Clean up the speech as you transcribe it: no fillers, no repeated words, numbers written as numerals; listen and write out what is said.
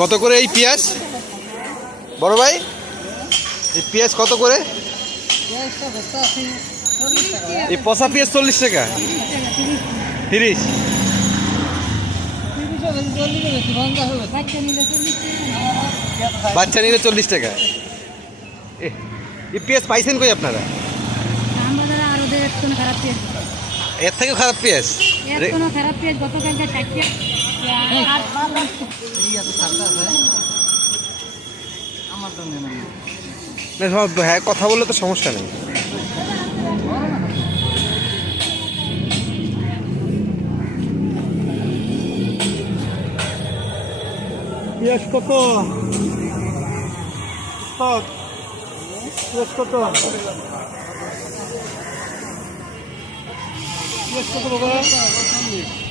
কত করে এই পেঁয়াজ বড় ভাই? এই পেঁয়াজ কত করে? এই পচা পেঁয়াজ 40 টাকা, 30। বাচ্চা নিলে 40 টাকা। এই পেঁয়াজ পাইছেন কই আপনারা? এর থেকেও খারাপ পেঁয়াজ? হ্যাঁ, কথা বললে তো সমস্যা নেই। পেঁয়াজ কত? পেঁয়াজ কত? পেঁয়াজ কত বাবা?